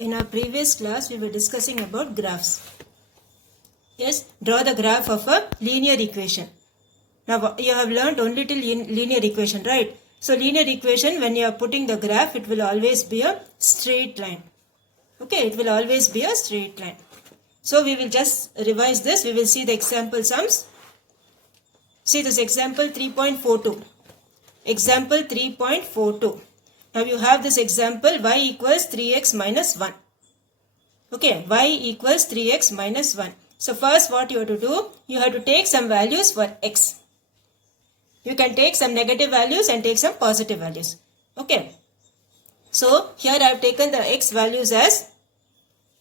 In our previous class, we were discussing about graphs. Yes, draw the graph of a linear equation. Now, you have learned only till linear equation, right? So, linear equation, when you are putting the graph, it will always be a straight line. Okay, it will always be a straight line. So, we will just revise this. We will see the example sums. See this example 3.42. Example 3.42. Now you have this example y equals 3x minus 1. Okay, y equals 3x minus 1. So first what you have to do, you have to take some values for x. You can take some negative values and take some positive values. Okay. So here I have taken the x values as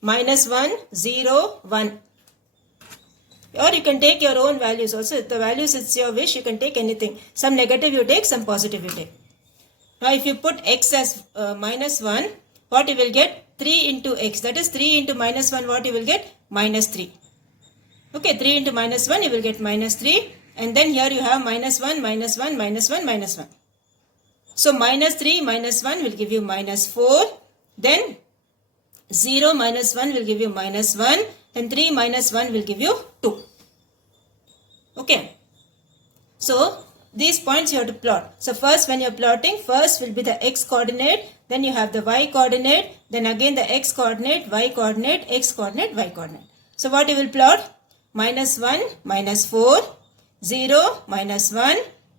minus 1, 0, 1. Or you can take your own values also. If the values it's your wish, you can take anything. Some negative you take, some positive you take. Now if you put x as minus 1, what you will get? 3 into x. That is 3 into minus 1, what you will get? Minus 3. Okay, 3 into minus 1, you will get minus 3. And then here you have minus 1, minus 1, minus 1, minus 1. So minus 3 minus 1 will give you minus 4. Then 0 minus 1 will give you minus 1. And 3 minus 1 will give you 2. Okay. So these points you have to plot. So first when you are plotting, first will be the x coordinate, then you have the y coordinate, then again the x coordinate, y coordinate, x coordinate, y coordinate. So what you will plot? Minus 1, minus 4, 0, minus 1,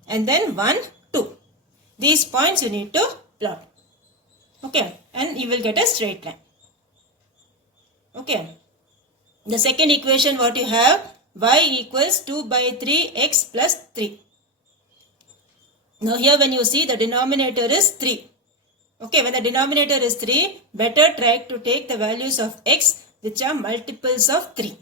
and then 1, 2. These points you need to plot. Okay, and you will get a straight line. Okay. The second equation what you have? Y equals 2 by 3 x plus 3. Now here when you see the denominator is 3. Okay, when the denominator is 3, better try to take the values of x which are multiples of 3.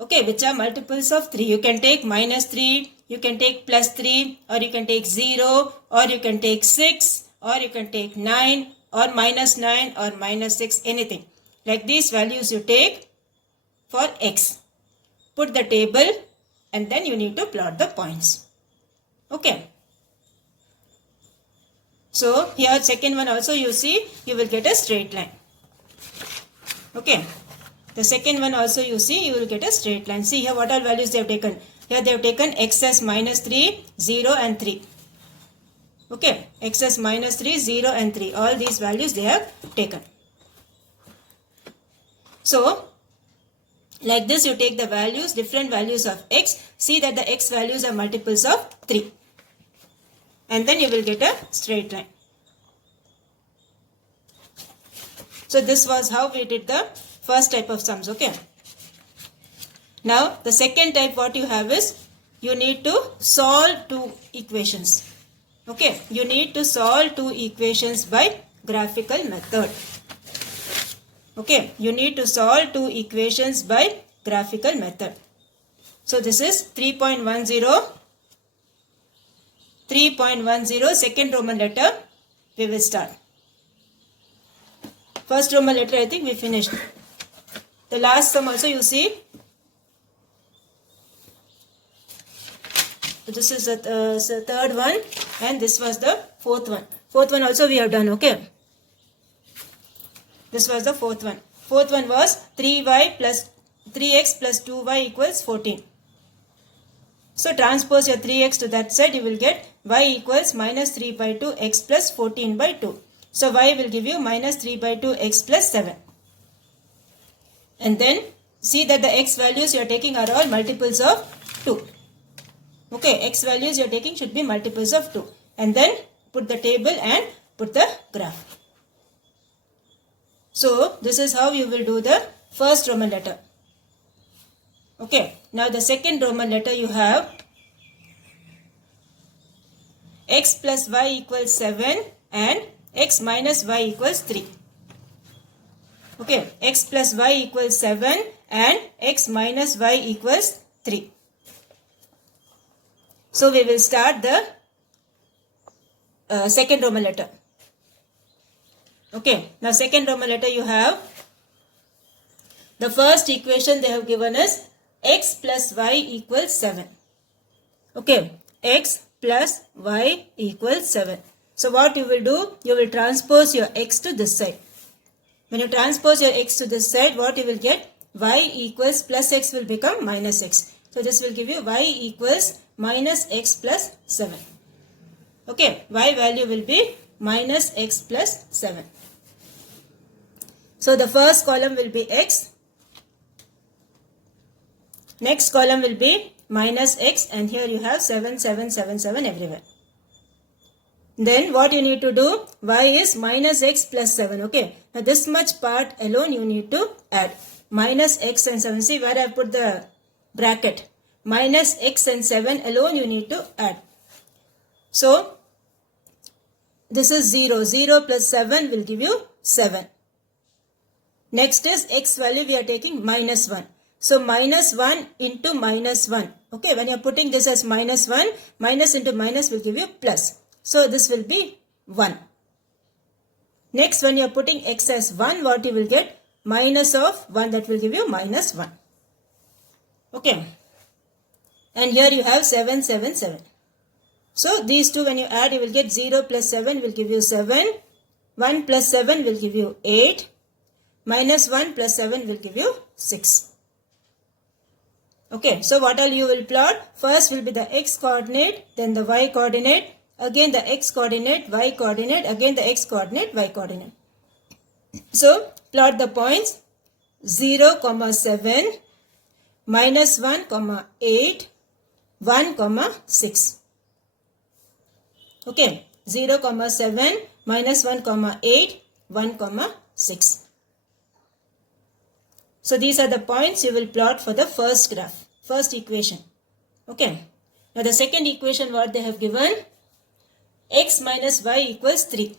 Okay, which are multiples of 3. You can take minus 3, you can take plus 3, or you can take 0, or you can take 6, or you can take 9, or minus 9, or minus 6, anything. Like these values you take for x. Put the table and then you need to plot the points. Okay. So here second one also you see you will get a straight line. Okay. The second one also you see you will get a straight line. See here what all values they have taken. Here they have taken x as minus 3, 0 and 3. Okay. X as minus 3, 0 and 3. All these values they have taken. So like this you take the values, different values of x. See that the x values are multiples of 3. And then you will get a straight line. So this was how we did the first type of sums. Okay. Now the second type what you have is you need to solve two equations. Okay. You need to solve two equations by graphical method. Okay. You need to solve two equations by graphical method. So this is 3.10. 3.10 second Roman letter we will start. First Roman letter I think we finished. The last sum also you see. This is the third one and this was the fourth one. Fourth one also we have done. Okay. This was the fourth one. Fourth one was 3x plus 2y equals 14. So transpose your 3x to that side, you will get y equals minus 3 by 2 x plus 14 by 2. So y will give you minus 3 by 2 x plus 7. And then see that the x values you are taking are all multiples of 2. Okay, x values you are taking should be multiples of 2. And then put the table and put the graph. So this is how you will do the first Roman letter. Okay, now the second Roman letter you have x plus y equals 7 and x minus y equals 3. Okay, x plus y equals 7 and x minus y equals 3. So we will start the second Roman letter. Okay, now second Roman letter you have the first equation they have given us x plus y equals 7. Okay, x plus y equals 7. So what you will do? You will transpose your x to this side. When you transpose your x to this side, what you will get? Y equals plus x will become minus x. So this will give you y equals minus x plus 7. Okay, y value will be minus x plus 7. So the first column will be x. Next column will be minus x, and here you have 7, 7, 7, 7 everywhere. Then what you need to do? Y is minus x plus 7. Okay. Now this much part alone you need to add. Minus x and 7. See where I put the bracket. Minus x and 7 alone you need to add. So this is 0. 0 plus 7 will give you 7. Next is x value we are taking minus 1. So minus 1 into minus 1. Okay. When you are putting this as minus 1, minus into minus will give you plus. So this will be 1. Next, when you are putting x as 1, what you will get? Minus of 1, that will give you minus 1. Okay. And here you have 7, 7, 7. So these two when you add, you will get 0 plus 7 will give you 7. 1 plus 7 will give you 8. Minus 1 plus 7 will give you 6. Okay. So what all you will plot? First will be the x coordinate, then the y coordinate. Again the x coordinate, y coordinate, again the x coordinate, y coordinate. So plot the points 0, 7, minus 1, 8, 1, 6. Okay, 0, 7, minus 1, 8, 1, 6. So these are the points you will plot for the first graph, first equation. Okay. Now the second equation what they have given, x minus y equals 3.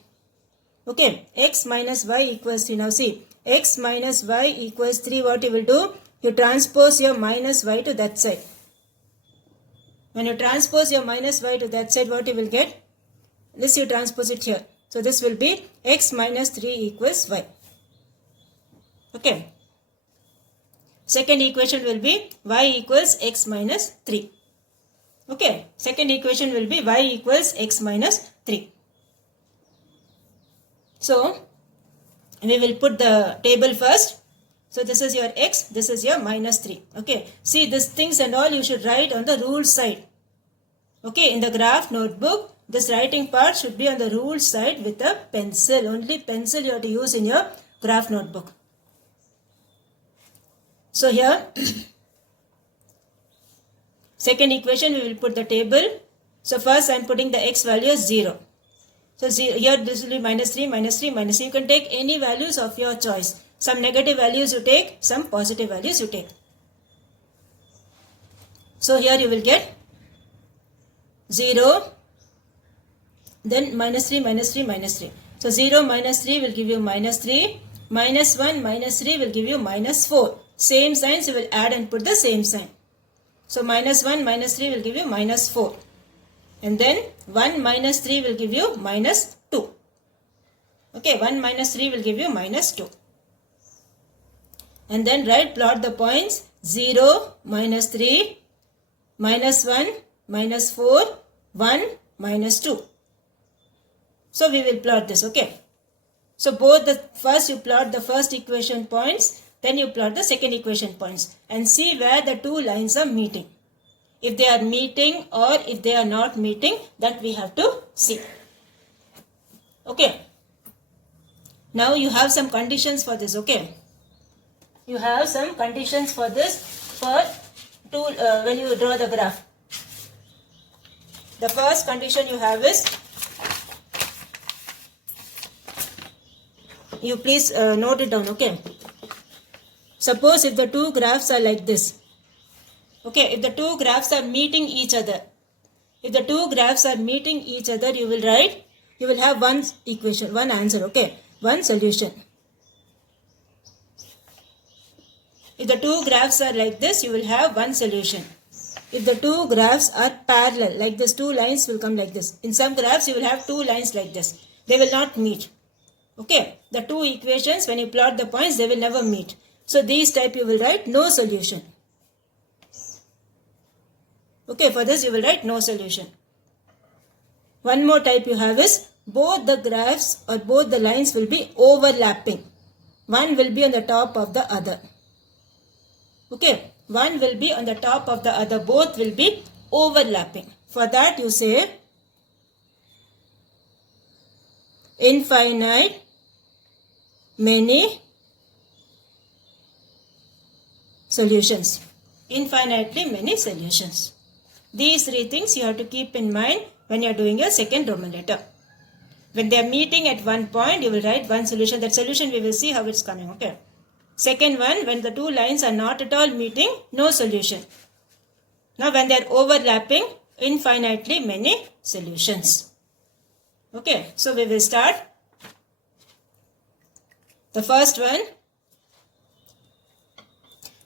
Okay, x minus y equals 3. Now see, x minus y equals 3, what you will do? You transpose your minus y to that side. When you transpose your minus y to that side, what you will get? This you transpose it here. So this will be x minus 3 equals y. Okay. Second equation will be y equals x minus 3. Okay, second equation will be y equals x minus 3. So, we will put the table first. So, this is your x, this is your minus 3. Okay, see these things and all you should write on the rule side. Okay, in the graph notebook, this writing part should be on the rule side with a pencil. Only pencil you have to use in your graph notebook. So, here... Second equation we will put the table. So first I am putting the x value as 0. So here this will be minus 3, minus 3, minus 3. You can take any values of your choice. Some negative values you take, some positive values you take. So here you will get 0, then minus 3, minus 3, minus 3. So 0 minus 3 will give you minus 3. Minus 1 minus 3 will give you minus 4. Same signs you will add and put the same sign. So minus 1 minus 3 will give you minus 4. And then 1 minus 3 will give you minus 2. Okay, 1 minus 3 will give you minus 2. And then plot the points 0, minus 3, minus 1, minus 4, 1, minus 2. So we will plot this, okay. So first you plot the first equation points, then you plot the second equation points and see where the two lines are meeting. If they are meeting or if they are not meeting, that we have to see. Okay. Now you have some conditions for this, okay. You have some conditions for this when you draw the graph. The first condition you have is, you please note it down, okay. Suppose if the two graphs are like this. Okay, if the two graphs are meeting each other. If the two graphs are meeting each other, you will have one equation, one answer, okay. One solution. If the two graphs are like this, you will have one solution. If the two graphs are parallel, like this, two lines will come like this. In some graphs, you will have two lines like this. They will not meet. Okay, the two equations, when you plot the points, they will never meet. So these type you will write no solution. Okay, for this you will write no solution. One more type you have is both the graphs or both the lines will be overlapping. one will be on the top of the other. Okay, one will be on the top of the other. Both will be overlapping. For that you say infinite many solutions. Infinitely many solutions. These three things you have to keep in mind when you are doing your second Roman letter. When they are meeting at one point, you will write one solution. That solution we will see how it's coming. Okay. Second one, when the two lines are not at all meeting, no solution. Now when they are overlapping, infinitely many solutions. Okay. So we will start. The first one.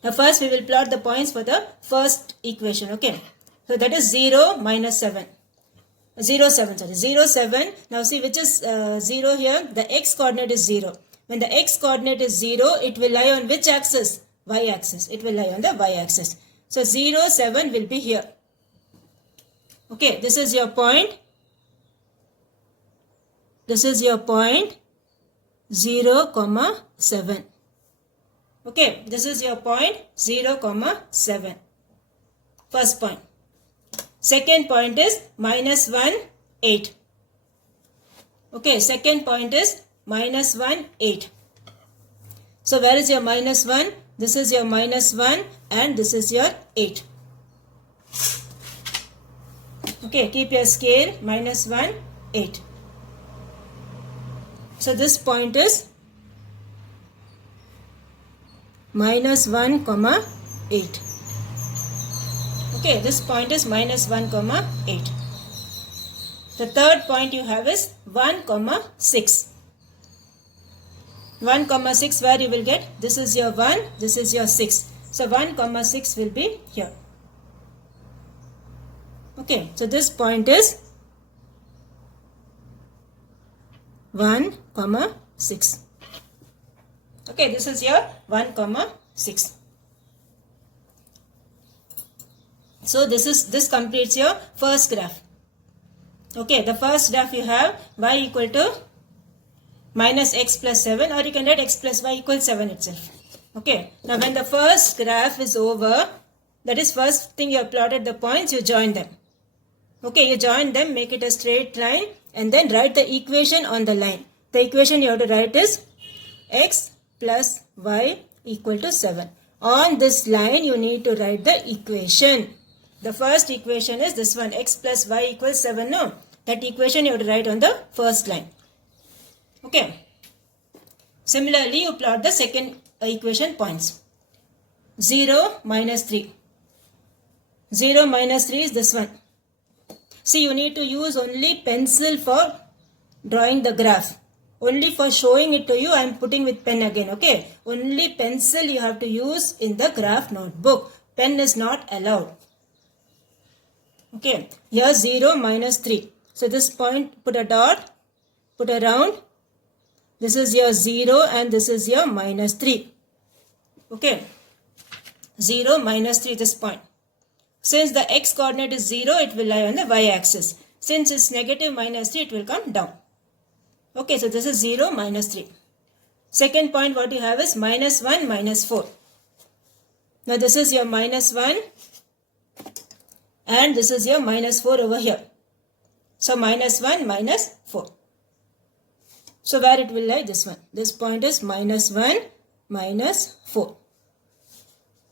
Now first we will plot the points for the first equation. Okay. So that is 0 minus 7. 0, 7, sorry. 0, 7. Now see which is 0 here. The x coordinate is 0. When the x coordinate is 0, it will lie on which axis? Y axis. It will lie on the y axis. So 0, 7 will be here. Okay, this is your point. This is your point 0, 7. Okay, this is your point 0, 7. First point. Second point is minus 1, 8. Okay, second point is minus 1, 8. So where is your minus 1? This is your minus 1 and this is your 8. Okay, keep your scale minus 1, 8. So this point is minus 1, 8. Okay, this point is minus 1, 8. The third point you have is 1, 6. 1, 6 where you will get? This is your 1, this is your 6. So 1, 6 will be here. Okay, so this point is 1, 6. Okay, this is your 1, 6. So this completes your first graph. Okay, the first graph you have y equal to minus x plus 7, or you can write x plus y equals 7 itself. Okay, now when the first graph is over, that is first thing you have plotted the points, you join them. Okay, you join them, make it a straight line and then write the equation on the line. The equation you have to write is x plus y equal to 7. On this line you need to write the equation. The first equation is this one, x plus y equals 7. No, that equation you have to write on the first line. Okay. Similarly, you plot the second equation points. 0 minus 3. 0 minus 3 is this one. See, you need to use only pencil for drawing the graph. Only for showing it to you, I am putting with pen again. Okay. Only pencil you have to use in the graph notebook. Pen is not allowed. Okay, here 0 minus 3. So this point, put a dot, put a round. This is your 0 and this is your minus 3. Okay, 0 minus 3, this point. Since the x coordinate is 0, it will lie on the y axis. Since it's negative minus 3, it will come down. Okay, so this is 0 minus 3. Second point what you have is minus 1 minus 4. Now this is your minus 1. And this is your minus 4 over here. So minus 1 minus 4. So where it will lie? This one. This point is minus 1 minus 4.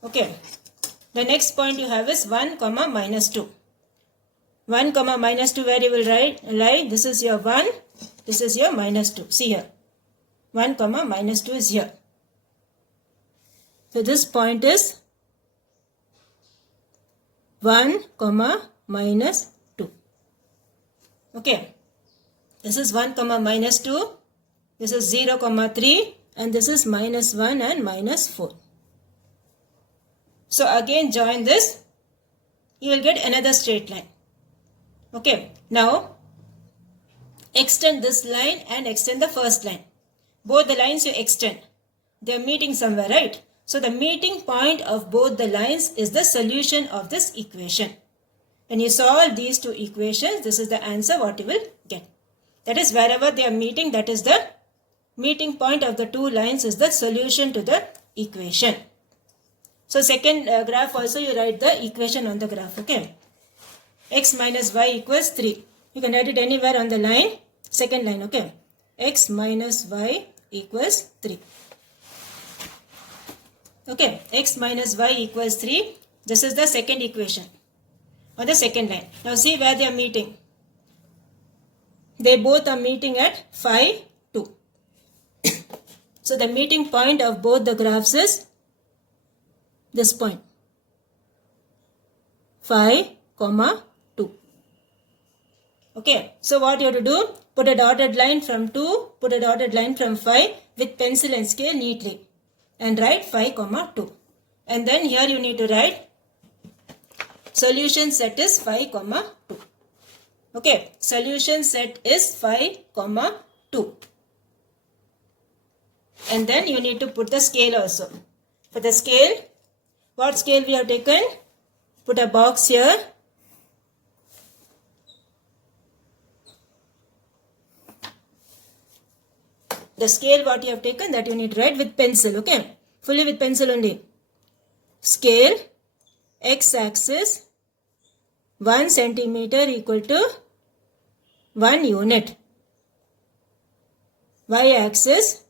Okay. The next point you have is 1, minus 2. 1, minus 2 where you will lie? This is your 1. This is your minus 2. See here. 1, minus 2 is here. So this point is 1, minus 2. Okay. This is 1, minus 2. This is 0, 3. And this is minus 1 and minus 4. So again join this. You will get another straight line. Okay. Now extend this line and extend the first line. Both the lines you extend. They are meeting somewhere, right? So the meeting point of both the lines is the solution of this equation. When you solve these two equations, this is the answer what you will get. That is wherever they are meeting, that is the meeting point of the two lines is the solution to the equation. So second graph also you write the equation on the graph. Okay. X minus y equals 3. You can write it anywhere on the line. Second line. Okay. X minus y equals 3. Okay. X minus y equals 3. This is the second equation on the second line. Now see where they are meeting. They both are meeting at 5, 2. So the meeting point of both the graphs is this point. 5, 2. Okay. So what you have to do? Put a dotted line from 2, put a dotted line from 5 with pencil and scale neatly. And write 5, 2. And then here you need to write solution set is 5, 2. Okay, solution set is 5, 2. And then you need to put the scale also. For the scale, what scale we have taken? Put a box here. The scale what you have taken, that you need to write with pencil. Okay, fully with pencil only. Scale, x-axis, 1 centimeter equal to 1 unit. Y-axis,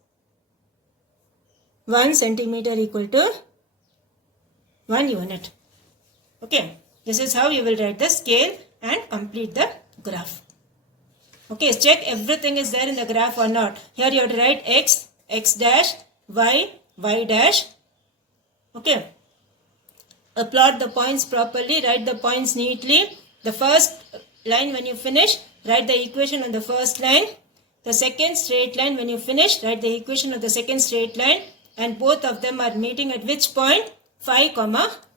1 centimeter equal to 1 unit. Okay, this is how you will write the scale and complete the graph. Okay, check everything is there in the graph or not. Here you have to write x, x dash, y, y dash. Okay. Plot the points properly, write the points neatly. The first line when you finish, write the equation on the first line. The second straight line when you finish, write the equation of the second straight line. And both of them are meeting at which point? 5,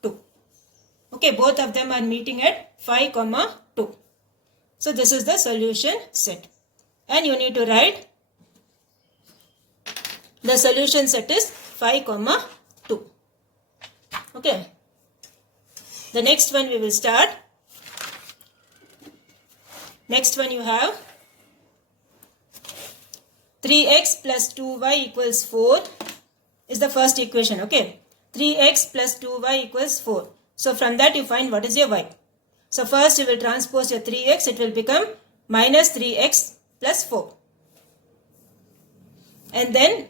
2. Okay, both of them are meeting at 5, 2. So this is the solution set. And you need to write the solution set is 5, 2. Okay. The next one we will start. Next one you have 3x plus 2y equals 4 is the first equation. Okay. 3x plus 2y equals 4. So from that you find what is your y. So first you will transpose your 3x. It will become minus 3x plus 4. And then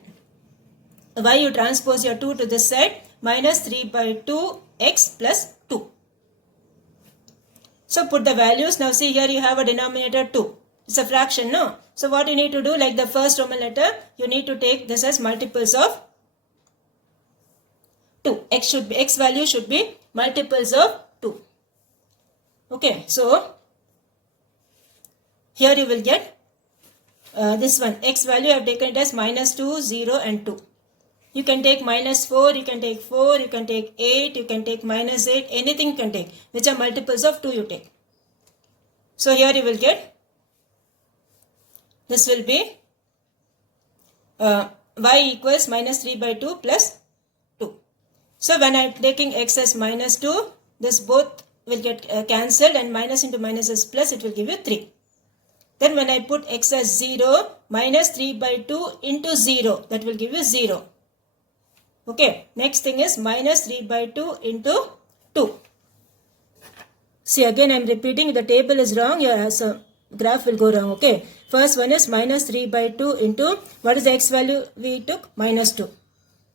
y you transpose your 2 to this side. Minus 3 by 2x plus 2. So put the values. Now see here you have a denominator 2. It's a fraction, no? So what you need to do, like the first Roman letter, you need to take this as multiples of 2. X value should be multiples of 2. Okay, so here you will get this one. X value I have taken it as minus 2, 0 and 2. You can take minus 4, you can take 4, you can take 8, you can take minus 8, anything you can take. Which are multiples of 2 you take. So here you will get, this will be y equals minus 3 by 2 plus 2. So when I am taking x as minus 2, this both will get cancelled and minus into minus is plus, it will give you 3. Then when I put x as 0, minus 3 by 2 into 0, that will give you 0. Okay, next thing is minus 3 by 2 into 2. See again I am repeating, the table is wrong, your graph will go wrong. Okay, first one is minus 3 by 2 into, what is the x value we took? Minus 2.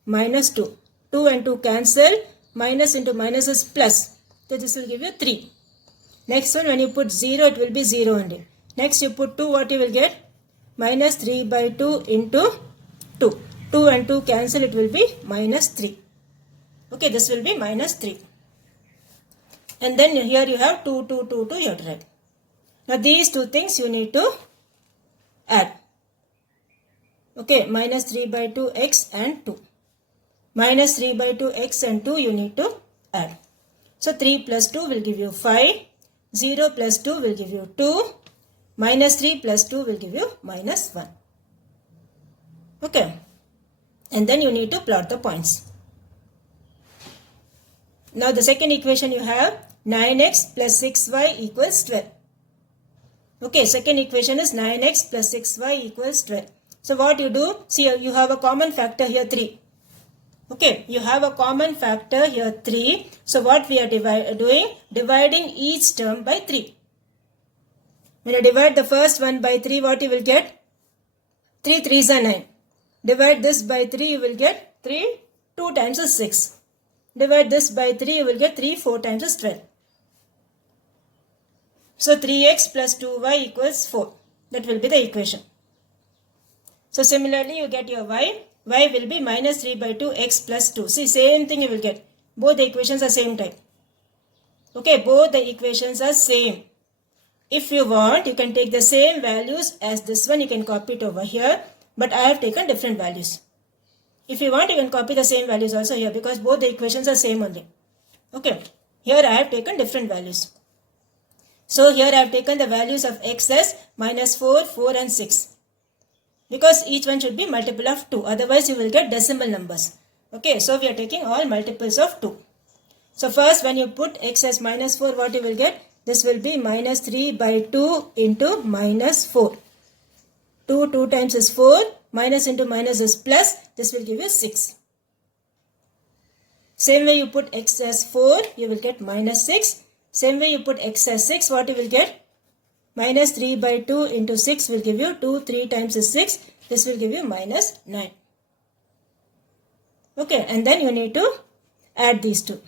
Minus 2. 2 and 2 cancel, minus into minus is plus. So this will give you 3. Next one, when you put 0, it will be 0 only. Next you put 2, what you will get? Minus 3 by 2 into 2. 2 and 2 cancel, it will be minus 3. Okay, this will be minus 3. And then here you have 2, 2, 2, 2, you have to write. Now these two things you need to add. Okay, minus 3 by 2 x and 2. Minus 3 by 2 x and 2 you need to add. So 3 plus 2 will give you 5. 0 plus 2 will give you 2. Minus 3 plus 2 will give you minus 1. Okay. And then you need to plot the points. Now the second equation you have 9x plus 6y equals 12. Okay, second equation is 9x plus 6y equals 12. So what you do, see you have a common factor here 3. Okay, you have a common factor here 3. So what we are doing, dividing each term by 3. When you divide the first one by 3, what you will get? 3 3s are 9. Divide this by 3, you will get 3, 2 times is 6. Divide this by 3, you will get 3, 4 times is 12. So 3x plus 2y equals 4. That will be the equation. So similarly, you get your y. Y will be minus 3 by 2 x plus 2. See, same thing you will get. Both the equations are same type. Okay, both the equations are same. If you want, you can take the same values as this one. You can copy it over here. But I have taken different values. If you want, you can copy the same values also here because both the equations are same only. Okay, here I have taken different values. So here I have taken the values of x as minus 4, 4 and 6. Because each one should be multiple of 2. Otherwise, you will get decimal numbers. Okay, so we are taking all multiples of 2. So first, when you put x as minus 4, what you will get? This will be minus 3 by 2 into minus 4. 2 times is 4. Minus into minus is plus. This will give you 6. Same way you put x as 4, you will get minus 6. Same way you put x as 6, what you will get? Minus 3 by 2 into 6 will give you 2. 3 times is 6. This will give you minus 9. Okay, and then you need to add these two.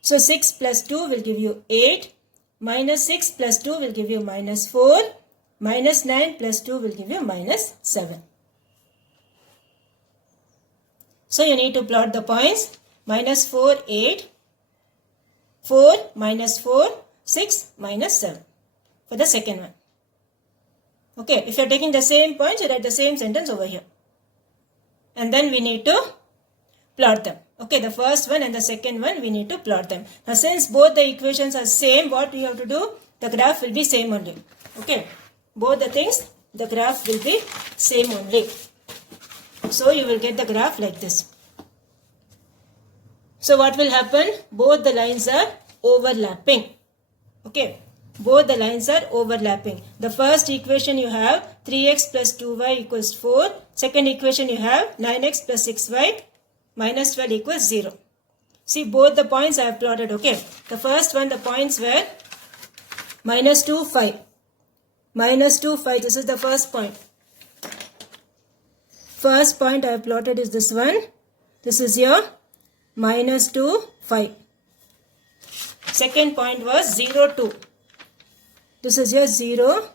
So 6 plus 2 will give you 8. Minus 6 plus 2 will give you minus 4. Minus 9 plus 2 will give you minus 7. So you need to plot the points. Minus 4, 8. 4, minus 4, 6, minus 7. For the second one. Okay, if you are taking the same points, you write the same sentence over here. And then we need to plot them. Okay, the first one and the second one, we need to plot them. Now, since both the equations are same, what we have to do? The graph will be same only. Okay, both the things, the graph will be same only. So, you will get the graph like this. So, what will happen? Both the lines are overlapping. Okay. Both the lines are overlapping. The first equation you have 3x plus 2y equals 4. Second equation you have 9x plus 6y minus 12 equals 0. See, both the points I have plotted. Okay. The first one, the points were minus 2, 5. Minus 2, 5. This is the first point. First point I have plotted is this one. This is your minus 2, 5. Second point was 0, 2. This is your 0,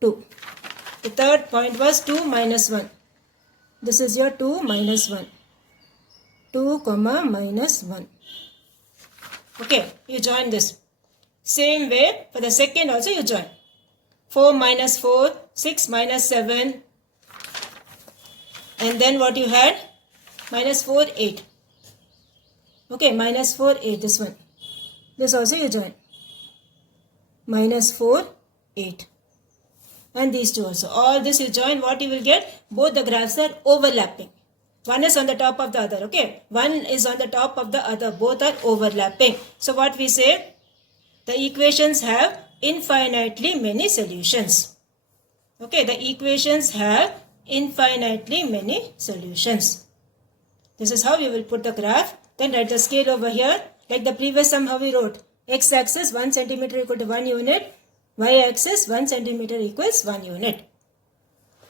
2. The third point was 2 minus 1. This is your 2 minus 1. 2 comma minus 1. Okay, you join this. Same way, for the second also you join. 4 minus 4, 6 minus 7. And then what you had? Minus 4, 8. Okay, minus 4, 8, this one. This also you join. Minus 4, 8. And these two also. All this you join. What you will get? Both the graphs are overlapping. One is on the top of the other. Okay. One is on the top of the other. Both are overlapping. So what we say? The equations have infinitely many solutions. Okay. The equations have infinitely many solutions. This is how you will put the graph. Then write the scale over here. Like the previous sum, how we wrote, x-axis 1 centimeter equal to 1 unit, y-axis 1 centimeter equals 1 unit.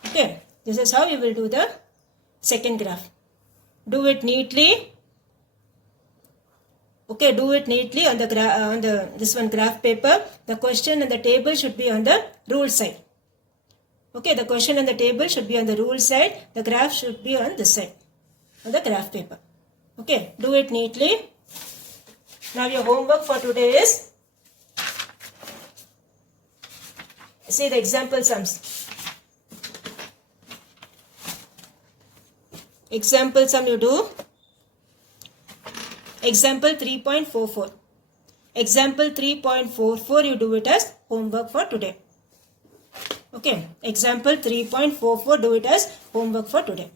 Okay, this is how you will do the second graph. Do it neatly. Okay, do it neatly on the this one graph paper. The question and the table should be on the rule side. Okay, the question and the table should be on the rule side. The graph should be on this side, on the graph paper. Okay, do it neatly. Now your homework for today is, see the example sums. Example sum you do. Example 3.44. Example 3.44 you do it as homework for today. Okay. Example 3.44 do it as homework for today.